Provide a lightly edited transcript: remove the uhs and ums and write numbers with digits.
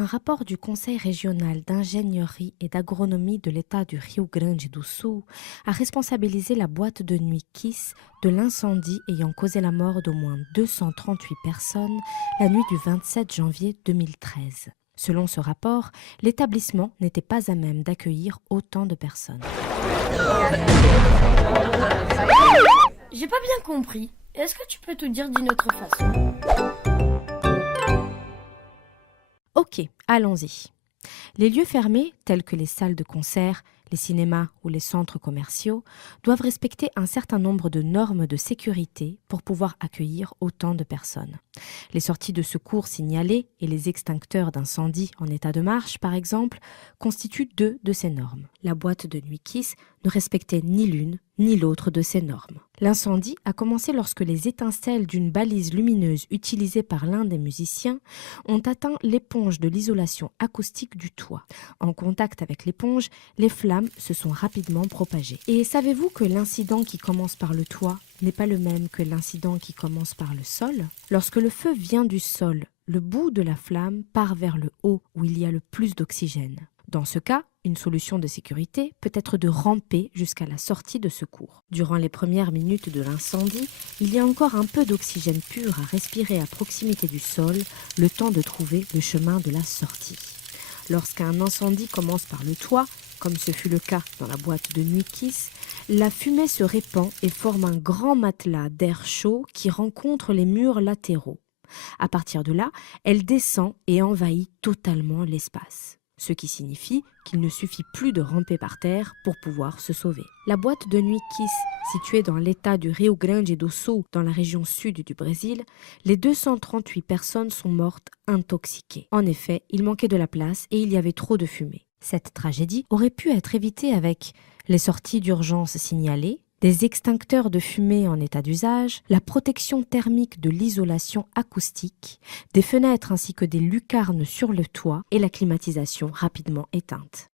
Un rapport du Conseil régional d'ingénierie et d'agronomie de l'État du Rio Grande do Sul a responsabilisé la boîte de nuit Kiss de l'incendie ayant causé la mort d'au moins 238 personnes la nuit du 27 janvier 2013. Selon ce rapport, l'établissement n'était pas à même d'accueillir autant de personnes. J'ai pas bien compris. Est-ce que tu peux tout dire d'une autre façon? Ok, allons-y. Les lieux fermés, tels que les salles de concert, les cinémas ou les centres commerciaux, doivent respecter un certain nombre de normes de sécurité pour pouvoir accueillir autant de personnes. Les sorties de secours signalées et les extincteurs d'incendie en état de marche, par exemple, constituent deux de ces normes. La boîte de nuit Kiss ne respectait ni l'une ni l'autre de ces normes. L'incendie a commencé lorsque les étincelles d'une balise lumineuse utilisée par l'un des musiciens ont atteint l'éponge de l'isolation acoustique du toit. En contact avec l'éponge, les flammes se sont rapidement propagées. Et savez-vous que l'incident qui commence par le toit n'est pas le même que l'incident qui commence par le sol? Lorsque le feu vient du sol, le bout de la flamme part vers le haut où il y a le plus d'oxygène. Dans ce cas, une solution de sécurité peut être de ramper jusqu'à la sortie de secours. Durant les premières minutes de l'incendie, il y a encore un peu d'oxygène pur à respirer à proximité du sol, le temps de trouver le chemin de la sortie. Lorsqu'un incendie commence par le toit, comme ce fut le cas dans la boîte de nuit Kiss, la fumée se répand et forme un grand matelas d'air chaud qui rencontre les murs latéraux. À partir de là, elle descend et envahit totalement l'espace. Ce qui signifie qu'il ne suffit plus de ramper par terre pour pouvoir se sauver. La boîte de nuit Kiss, située dans l'état du Rio Grande do Sul, dans la région sud du Brésil, les 238 personnes sont mortes intoxiquées. En effet, il manquait de la place et il y avait trop de fumée. Cette tragédie aurait pu être évitée avec les sorties d'urgence signalées, des extincteurs de fumée en état d'usage, la protection thermique de l'isolation acoustique, des fenêtres ainsi que des lucarnes sur le toit et la climatisation rapidement éteinte.